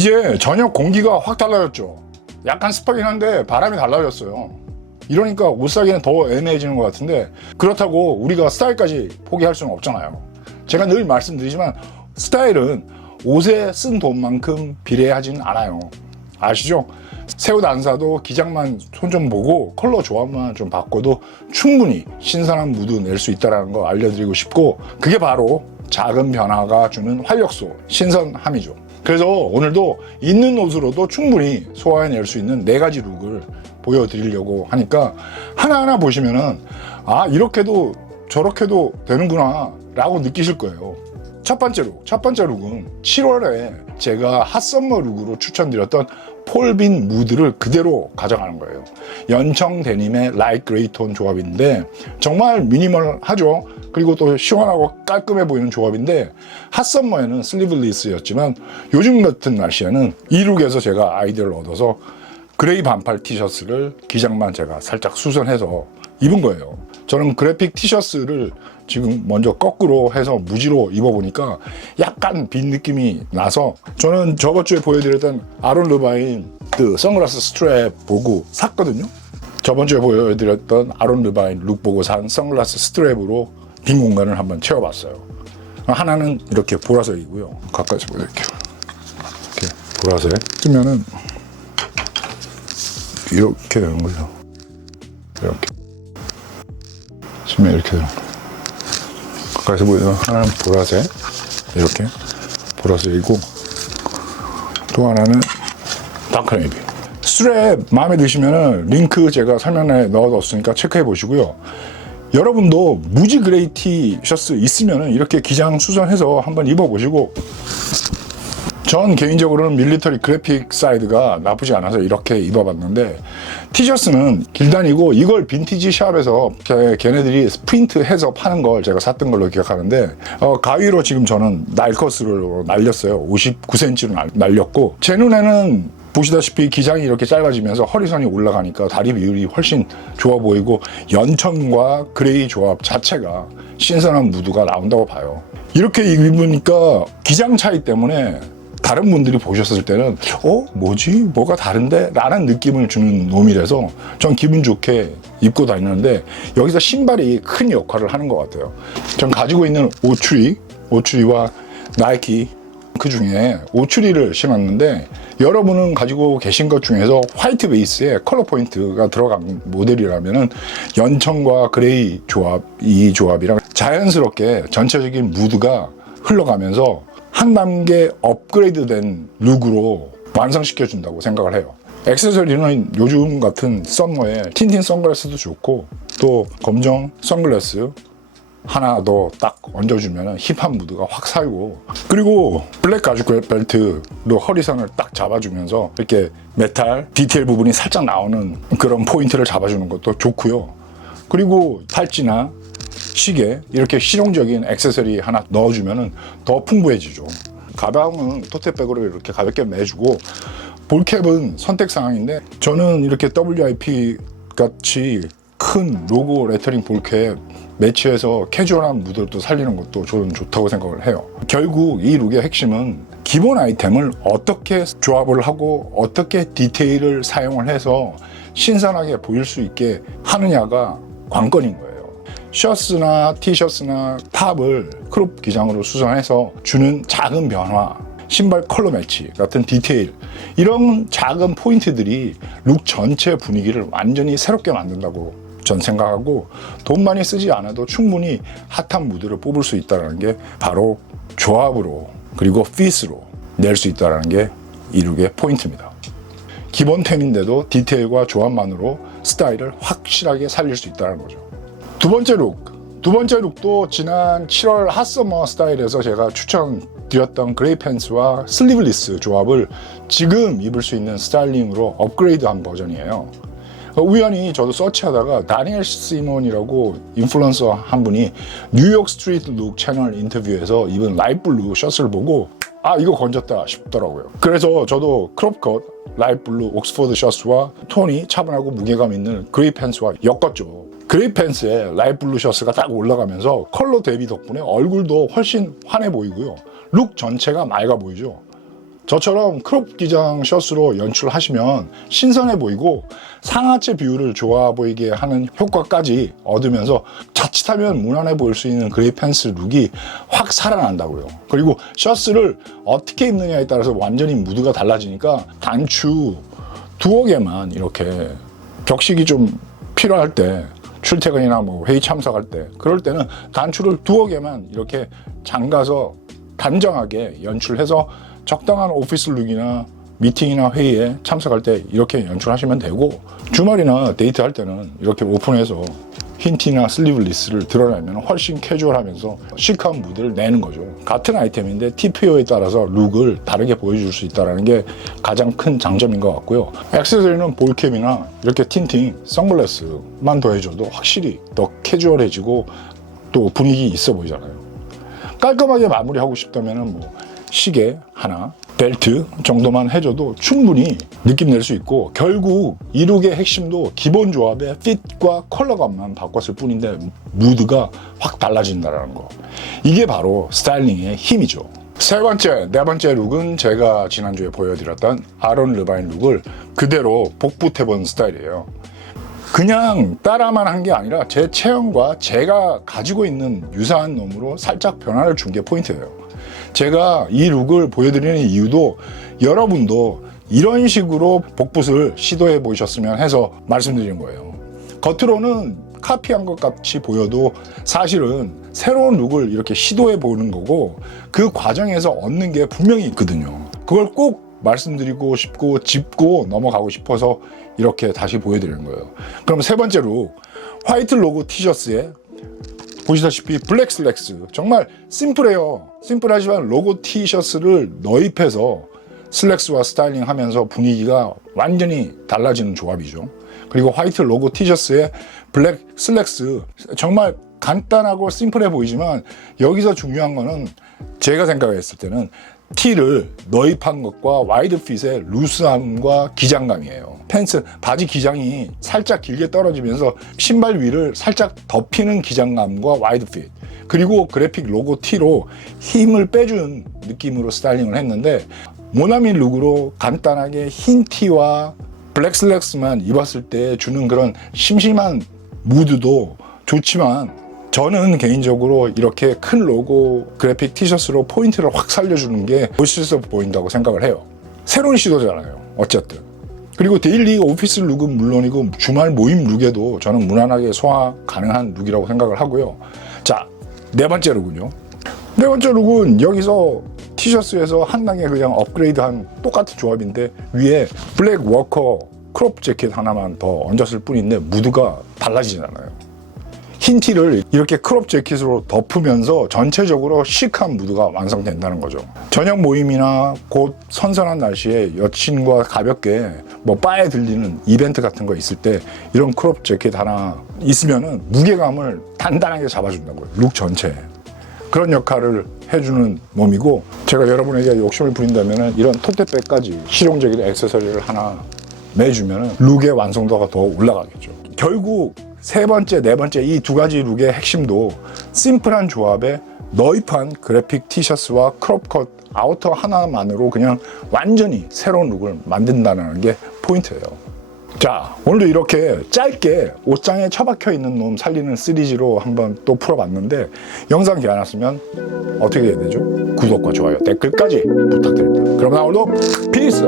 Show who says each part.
Speaker 1: 이제 저녁 공기가 확 달라졌죠. 약간 습하긴 한데 바람이 달라졌어요. 이러니까 옷 사기는 더 애매해지는 것 같은데 그렇다고 우리가 스타일까지 포기할 수는 없잖아요. 제가 늘 말씀드리지만 스타일은 옷에 쓴 돈만큼 비례하지는 않아요. 아시죠? 새 옷 안 사도 기장만 손 좀 보고 컬러 조합만 좀 바꿔도 충분히 신선한 무드 낼 수 있다는 거 알려드리고 싶고 그게 바로 작은 변화가 주는 활력소, 신선함이죠. 그래서 오늘도 있는 옷으로도 충분히 소화해낼 수 있는 네 가지 룩을 보여드리려고 하니까 하나하나 보시면은 아 이렇게도 저렇게도 되는구나 라고 느끼실 거예요. 첫 번째 룩, 첫 번째 룩은 7월에 제가 핫썸머 룩으로 추천드렸던 폴빈 무드를 그대로 가져가는 거예요. 연청 데님의 라이트 그레이 톤 조합인데 정말 미니멀하죠. 그리고 또 시원하고 깔끔해 보이는 조합인데 핫썸머에는 슬리블리스였지만 요즘 같은 날씨에는 이 룩에서 제가 아이디어를 얻어서 그레이 반팔 티셔츠를 기장만 제가 살짝 수선해서 입은 거예요. 저는 그래픽 티셔츠를 지금 먼저 거꾸로 해서 무지로 입어보니까 약간 빈 느낌이 나서 저는 저번 주에 보여드렸던 아론 르바인 그 선글라스 스트랩 보고 샀거든요. 저번 주에 보여드렸던 아론 르바인 룩 보고 산 선글라스 스트랩으로 빈 공간을 한번 채워봤어요. 하나는 이렇게 보라색이고요. 가까이서 보여드릴게요. 이렇게 보라색 쓰면은 이렇게 되는 거죠. 이렇게. 치면 이렇게 되는 거예요. 가까이서 보이면 하나는 보라색, 이렇게 보라색이고, 또 하나는 다크네이비. 스트랩 마음에 드시면은 링크 제가 설명란에 넣어뒀으니까 체크해 보시고요. 여러분도 무지 그레이 티 셔츠 있으면은 이렇게 기장 수선해서 한번 입어보시고 전 개인적으로는 밀리터리 그래픽 사이드가 나쁘지 않아서 이렇게 입어봤는데 티셔츠는 길다니고 이걸 빈티지 샵에서 걔- 걔네들이 프린트 해서 파는 걸 제가 샀던 걸로 기억하는데 어, 가위로 지금 저는 날컷으로 날렸어요. 59cm로 날렸고 제 눈에는 보시다시피 기장이 이렇게 짧아지면서 허리선이 올라가니까 다리 비율이 훨씬 좋아 보이고 연천과 그레이 조합 자체가 신선한 무드가 나온다고 봐요. 이렇게 입으니까 기장 차이 때문에 다른 분들이 보셨을 때는 어? 뭐지? 뭐가 다른데? 라는 느낌을 주는 놈이라서 전 기분 좋게 입고 다니는데 여기서 신발이 큰 역할을 하는 것 같아요. 전 가지고 있는 오추리 오추리와 나이키 그 중에 오추리를 신었는데 여러분은 가지고 계신 것 중에서 화이트 베이스에 컬러 포인트가 들어간 모델이라면은 연청과 그레이 조합 이 조합이랑 자연스럽게 전체적인 무드가 흘러가면서 한 단계 업그레이드된 룩으로 완성시켜 준다고 생각을 해요. 액세서리는 요즘 같은 썸머에 틴틴 선글라스도 좋고 또 검정 선글라스 하나 더 딱 얹어주면 힙한 무드가 확 살고 그리고 블랙 가죽 벨트로 허리선을 딱 잡아주면서 이렇게 메탈 디테일 부분이 살짝 나오는 그런 포인트를 잡아주는 것도 좋고요 그리고 팔찌나 시계 이렇게 실용적인 액세서리 하나 넣어주면 더 풍부해지죠 가방은 토테백으로 이렇게 가볍게 매주고 볼캡은 선택 사항인데 저는 이렇게 WIP 같이 큰 로고 레터링 볼캡 매치해서 캐주얼한 무드도 살리는 것도 저는 좋다고 생각을 해요. 결국 이 룩의 핵심은 기본 아이템을 어떻게 조합을 하고 어떻게 디테일을 사용을 해서 신선하게 보일 수 있게 하느냐가 관건인 거예요. 셔츠나 티셔츠나 탑을 크롭 기장으로 수선해서 주는 작은 변화, 신발 컬러 매치 같은 디테일 이런 작은 포인트들이 룩 전체 분위기를 완전히 새롭게 만든다고 전 생각하고 돈 많이 쓰지 않아도 충분히 핫한 무드를 뽑을 수 있다는 게 바로 조합으로 그리고 핏으로 낼 수 있다는 게 이 룩의 포인트입니다. 기본템인데도 디테일과 조합만으로 스타일을 확실하게 살릴 수 있다는 거죠. 두 번째 룩. 두 번째 룩도 지난 7월 핫서머 스타일에서 제가 추천드렸던 그레이 팬츠와 슬리브리스 조합을 지금 입을 수 있는 스타일링으로 업그레이드한 버전이에요. 어, 우연히 저도 서치하다가 다니엘 시몬이라고 인플루언서 한 분이 뉴욕 스트리트 룩 채널 인터뷰에서 입은 라이트 블루 셔츠를 보고 아 이거 건졌다 싶더라고요. 그래서 저도 크롭컷 라이트 블루 옥스퍼드 셔츠와 톤이 차분하고 무게감 있는 그레이 팬츠와 엮었죠. 그레이 팬츠에 라이트 블루 셔츠가 딱 올라가면서 컬러 대비 덕분에 얼굴도 훨씬 환해 보이고요. 룩 전체가 맑아 보이죠. 저처럼 크롭 기장 셔츠로 연출하시면 신선해 보이고 상하체 비율을 좋아 보이게 하는 효과까지 얻으면서 자칫하면 무난해 보일 수 있는 그레이 팬츠 룩이 확 살아난다고요. 그리고 셔츠를 어떻게 입느냐에 따라서 완전히 무드가 달라지니까 단추 두어 개만 이렇게 격식이 좀 필요할 때 출퇴근이나 뭐 회의 참석할 때 그럴 때는 단추를 두어 개만 이렇게 잠가서 단정하게 연출해서 적당한 오피스 룩이나 미팅이나 회의에 참석할 때 이렇게 연출하시면 되고 주말이나 데이트할 때는 이렇게 오픈해서 흰 티나 슬리브리스를 드러내면 훨씬 캐주얼하면서 시크한 무드를 내는 거죠. 같은 아이템인데 TPO에 따라서 룩을 다르게 보여줄 수 있다는 게 가장 큰 장점인 것 같고요. 액세서리는 볼캡이나 이렇게 틴팅, 선글라스만 더해줘도 확실히 더 캐주얼해지고 또 분위기 있어 보이잖아요. 깔끔하게 마무리하고 싶다면 뭐 시계 하나, 벨트 정도만 해줘도 충분히 느낌 낼 수 있고 결국 이 룩의 핵심도 기본 조합의 핏과 컬러감만 바꿨을 뿐인데 무드가 확 달라진다는 거. 이게 바로 스타일링의 힘이죠. 세 번째, 네 번째 룩은 제가 지난주에 보여드렸던 아론 르바인 룩을 그대로 복붙해본 스타일이에요. 그냥 따라만 한 게 아니라 제 체형과 제가 가지고 있는 유사한 놈으로 살짝 변화를 준 게 포인트예요. 제가 이 룩을 보여드리는 이유도 여러분도 이런 식으로 복붙을 시도해 보셨으면 해서 말씀드리는 거예요. 겉으로는 카피한 것 같이 보여도 사실은 새로운 룩을 이렇게 시도해 보는 거고 그 과정에서 얻는 게 분명히 있거든요. 그걸 꼭 말씀드리고 싶고 짚고 넘어가고 싶어서 이렇게 다시 보여드리는 거예요. 그럼 세 번째로 화이트 로고 티셔츠에 보시다시피 블랙 슬랙스 정말 심플해요. 심플하지만 로고 티셔츠를 너입해서 슬랙스와 스타일링 하면서 분위기가 완전히 달라지는 조합이죠. 그리고 화이트 로고 티셔츠에 블랙 슬랙스 정말 간단하고 심플해 보이지만 여기서 중요한 거는 제가 생각했을 때는 티를 너입한 것과 와이드 핏의 루스함과 기장감이에요. 팬츠 바지 기장이 살짝 길게 떨어지면서 신발 위를 살짝 덮이는 기장감과 와이드 핏. 그리고 그래픽 로고 티로 힘을 빼준 느낌으로 스타일링을 했는데 모나미 룩으로 간단하게 흰 티와 블랙 슬랙스만 입었을 때 주는 그런 심심한 무드도 좋지만 저는 개인적으로 이렇게 큰 로고 그래픽 티셔츠로 포인트를 확 살려주는 게 멋있어 보인다고 생각을 해요. 새로운 시도잖아요. 어쨌든. 그리고 데일리 오피스 룩은 물론이고 주말 모임 룩에도 저는 무난하게 소화 가능한 룩이라고 생각을 하고요. 자, 네 번째 룩은요. 네 번째 룩은 여기서 티셔츠에서 한 단계 그냥 업그레이드한 똑같은 조합인데 위에 블랙 워커 크롭 재킷 하나만 더 얹었을 뿐인데 무드가 달라지진 않아요. 흰 티를 이렇게 크롭 재킷으로 덮으면서 전체적으로 시크한 무드가 완성된다는 거죠. 저녁 모임이나 곧 선선한 날씨에 여친과 가볍게 뭐 바에 들리는 이벤트 같은 거 있을 때 이런 크롭 재킷 하나 있으면은 무게감을 단단하게 잡아준다고요. 룩 전체에. 그런 역할을 해주는 몸이고 제가 여러분에게 욕심을 부린다면 이런 토테백까지 실용적인 액세서리를 하나 매주면 룩의 완성도가 더 올라가겠죠. 결국 세 번째, 네 번째 이 두 가지 룩의 핵심도 심플한 조합에 너입한 그래픽 티셔츠와 크롭컷 아우터 하나만으로 그냥 완전히 새로운 룩을 만든다는 게 포인트예요. 자, 오늘도 이렇게 짧게 옷장에 처박혀 있는 놈 살리는 시리즈로 한번 또 풀어봤는데 영상 괜찮았으면 어떻게 해야 되죠? 구독과 좋아요, 댓글까지 부탁드립니다. 그럼 나 오늘도 피스!